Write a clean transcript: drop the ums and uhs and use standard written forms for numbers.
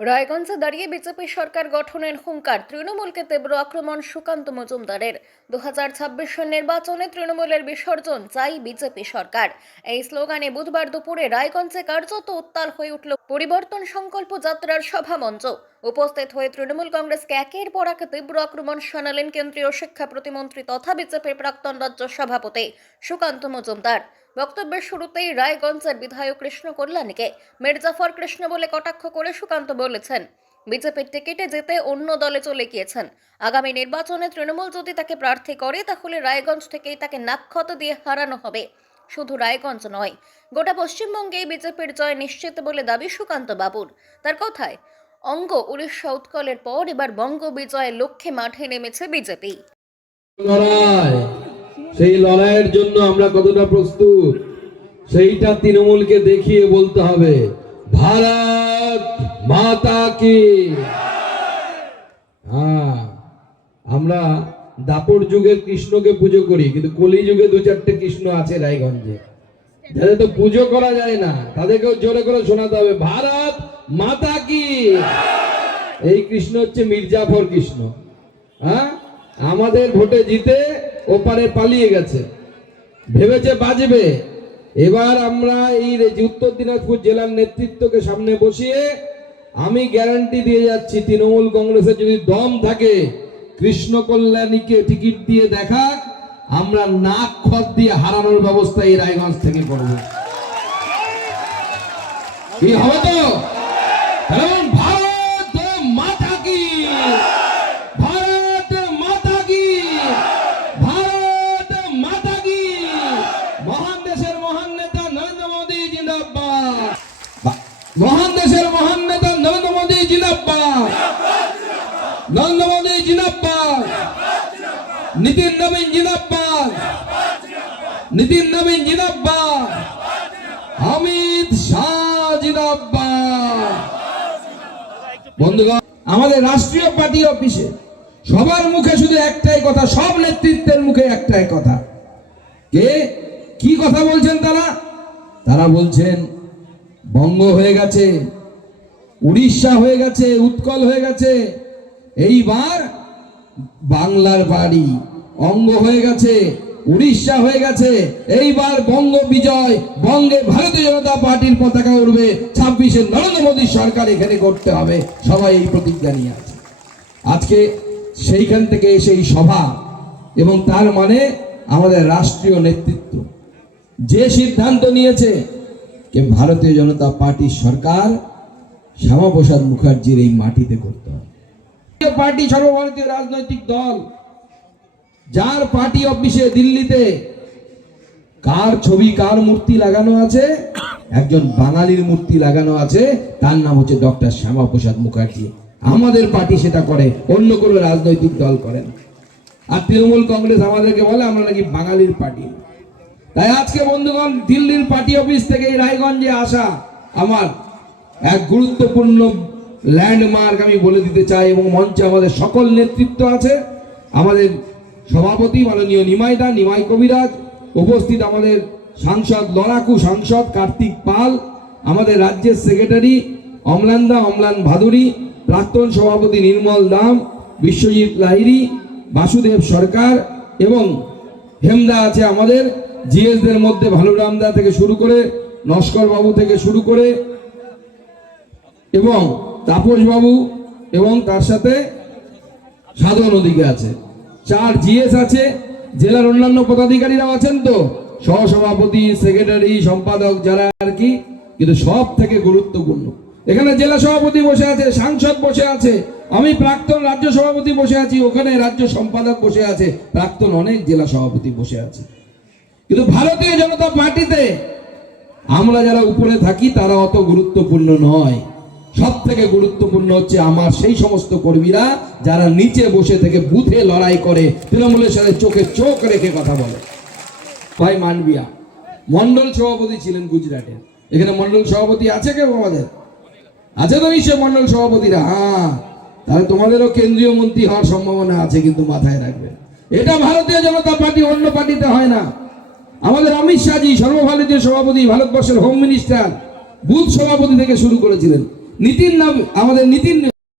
রায়গঞ্জে দাঁড়িয়ে বিজেপি সরকার গঠনের হুঙ্কার, তৃণমূলকে তীব্র আক্রমণ সুকান্ত মজুমদারের। 2026 নির্বাচনে তৃণমূলের বিসর্জন চাই বিজেপি সরকার, এই স্লোগানে বুধবার দুপুরে রায়গঞ্জে কার্যত উত্তাল হয়ে উঠল পরিবর্তন সংকল্প যাত্রার সভামঞ্চ। উপস্থিত হয়ে তৃণমূল কংগ্রেসকে একের পর এক তীব্র আক্রমণ শানালেন কেন্দ্রীয় শিক্ষা প্রতিমন্ত্রী তথা বিজেপির প্রাক্তন রাজ্য সভাপতি সুকান্ত মজুমদার। বক্তব্যের শুরুতেই রায়গঞ্জের বিধায়ক কৃষ্ণ কল্যাণীকে মির্জাফর কৃষ্ণ বলে কটাক্ষ করে সুকান্ত বলেছেন, বিজেপির টিকিটে যেতে অন্য দলে চলে গিয়েছেন। আগামী নির্বাচনে তৃণমূল যদি তাকে প্রার্থী করে তাহলে রায়গঞ্জ থেকেই তাকে নাকখত দিয়ে হারানো হবে। শুধু রায়গঞ্জ নয়, গোটা পশ্চিমবঙ্গেই বিজেপির জয় নিশ্চিত বলে দাবি সুকান্ত বাবুর। তার কথায়, অঙ্গ উড়িষ্যা উৎকলের পর এবার বঙ্গ বিজয়ের লক্ষ্যে মাঠে নেমেছে বিজেপি। সেই লড়াইয়ের জন্য আমরা কতটা প্রস্তুত সেইটা তৃণমূলকে দেখিয়ে বলতে হবে। ভারত মাতা কি। আমরা দাপর যুগের কৃষ্ণকে পুজো করি, কিন্তু কলি যুগে দু চারটে কৃষ্ণ আছে রায়গঞ্জে, যাদের তো পুজো করা যায় না, তাদেরকেও জোরে করে শোনাতে হবে ভারত মাতা কি। এই কৃষ্ণ হচ্ছে মির্জাফর কৃষ্ণ। আমাদের ভোটে জিতে ওপারে পালিয়ে গেছে, ভেবেছে বাজবে। এবার আমরা এই উত্তর দিনাজপুর জেলার নেতৃত্বকে সামনে বসিয়ে আমি গ্যারান্টি দিয়ে যাচ্ছি, তৃণমূল কংগ্রেসের যদি দম থাকে কৃষ্ণ কল্যাণীকে টিকিট দিয়ে দেখাক, আমরা নাক খত দিয়ে হারানোর ব্যবস্থা এই রায়গঞ্জ থেকে করব। কি হবে তো? কারণ ভারত মাতা কি, ভারত মাতা কি, ভারত মাতা কি। মহান দেশের মহান নেতা নরেন্দ্র মোদী জিন্দাবাদ, মহান দেশের মহান নেতা নরেন্দ্র মোদী জিন্দাবাদ, নরেন্দ্র মোদী জিন্দাবাদ, নীতিন নবীন জিন্দাবাদ, নীতিন নবীন জিন্দাবাদ, অমিত শাহ জিন্দাবাদ। বন্ধুগণ, আমাদের রাষ্ট্রীয় পার্টি অফিসে সবার মুখে শুধু একটাই কথা, সব নেতৃত্বের মুখে একটাই কথা। কে কি কথা বলছেন? তারা বলছেন বঙ্গ হয়ে গেছে, উড়িষ্যা হয়ে গেছে, উৎকল হয়ে গেছে, এইবার বাংলার বাড়ি। অঙ্গ হয়ে গেছে, উড়িষ্যা হয়ে গেছে, এইবার বঙ্গ বিজয়, বঙ্গে ভারতীয় জনতা পার্টির পতাকা উঠবে, 26-এ নরেন্দ্র মোদী সরকার এখানে করতে হবে। সবাই এই প্রতিজ্ঞা নিয়ে আছে। আজকে সেইখান থেকে সেই সভা, এবং তার মানে আমাদের রাষ্ট্রীয় নেতৃত্ব যে সিদ্ধান্ত নিয়েছে যে ভারতীয় জনতা পার্টির সরকার শ্যামাপ্রসাদ মুখার্জির এই মাটিতে করতে হবে। পার্টি সর্বভারতীয় রাজনৈতিক দল, যার পার্টি অফিসে দিল্লিতে কার ছবি কার মূর্তি লাগানো আছে, একজন বাঙালির মূর্তি লাগানো আছে, তার নাম হচ্ছে ডক্টর শ্যামাপ্রসাদ মুখার্জি। আমাদের পার্টি সেটা করে, অন্য কোনো রাজনৈতিক দল করে না। আর তৃণমূল কংগ্রেস আমাদেরকে বলে আমরা নাকি বাঙালির পার্টি। তাই আজকে বন্ধুগণ, দিল্লির পার্টি অফিস থেকে এই রায়গঞ্জে আসা আমার এক গুরুত্বপূর্ণ ল্যান্ডমার্ক আমি বলে দিতে চাই। এবং মঞ্চে আমাদের সকল নেতৃত্ব আছে, আমাদের সভাপতি মাননীয় নিমাই কবিরাজ, উপস্থিত আমাদের সাংসদ লড়াকু সাংসদ কার্তিক পাল, আমাদের রাজ্যের সেক্রেটারি অম্লান ভাদুরী, প্রাক্তন সভাপতি নির্মল দাম, বিশ্বজিৎ লাহিড়ী, বাসুদেব সরকার, এবং হেমদা আছে আমাদের জিএসদের মধ্যে ভালুরাম দা থেকে শুরু করে, নস্কর বাবু থেকে শুরু করে, এবং তাপস বাবু, এবং তার সাথে সাধন ওদিকে আছে। 4 জিএস আছে, জেলার অন্যান্য পদাধিকারীরাও আছেন, তো সহসভাপতি, সেক্রেটারি, সম্পাদক যারা আর কি। কিন্তু সব থেকে গুরুত্বপূর্ণ, এখানে জেলা সভাপতি বসে আছে, সাংসদ বসে আছে, আমি প্রাক্তন রাজ্য সভাপতি বসে আছি, ওখানে রাজ্য সম্পাদক বসে আছে, প্রাক্তন অনেক জেলা সভাপতি বসে আছে। কিন্তু ভারতীয় জনতা পার্টিতে আমরা যারা উপরে থাকি তারা অত গুরুত্বপূর্ণ নয়। সব থেকে গুরুত্বপূর্ণ হচ্ছে আমার সেই সমস্ত কর্মীরা যারা নিচে বসে থেকে বুথে লড়াই করে, তৃণমূলের সাথে চোখে চোখ রেখে কথা বলে। ভাই মানবিয়া মন্ডল সভাপতি ছিলেন গুজরাটে, এখানে মন্ডল সভাপতি আছে কেউ? আমাদের আছে তো নিশ্চয় মন্ডল সভাপতিরা। তাহলে তোমাদেরও কেন্দ্রীয় মন্ত্রী হওয়ার সম্ভাবনা আছে, কিন্তু মাথায় রাখবে এটা ভারতীয় জনতা পার্টি, অন্য পার্টিতে হয় না। আমাদের অমিত শাহজি সর্বভারতীয় সভাপতি, ভারতবর্ষের হোম মিনিস্টার, বুথ সভাপতি থেকে শুরু করেছিলেন। আমাদের নীতিন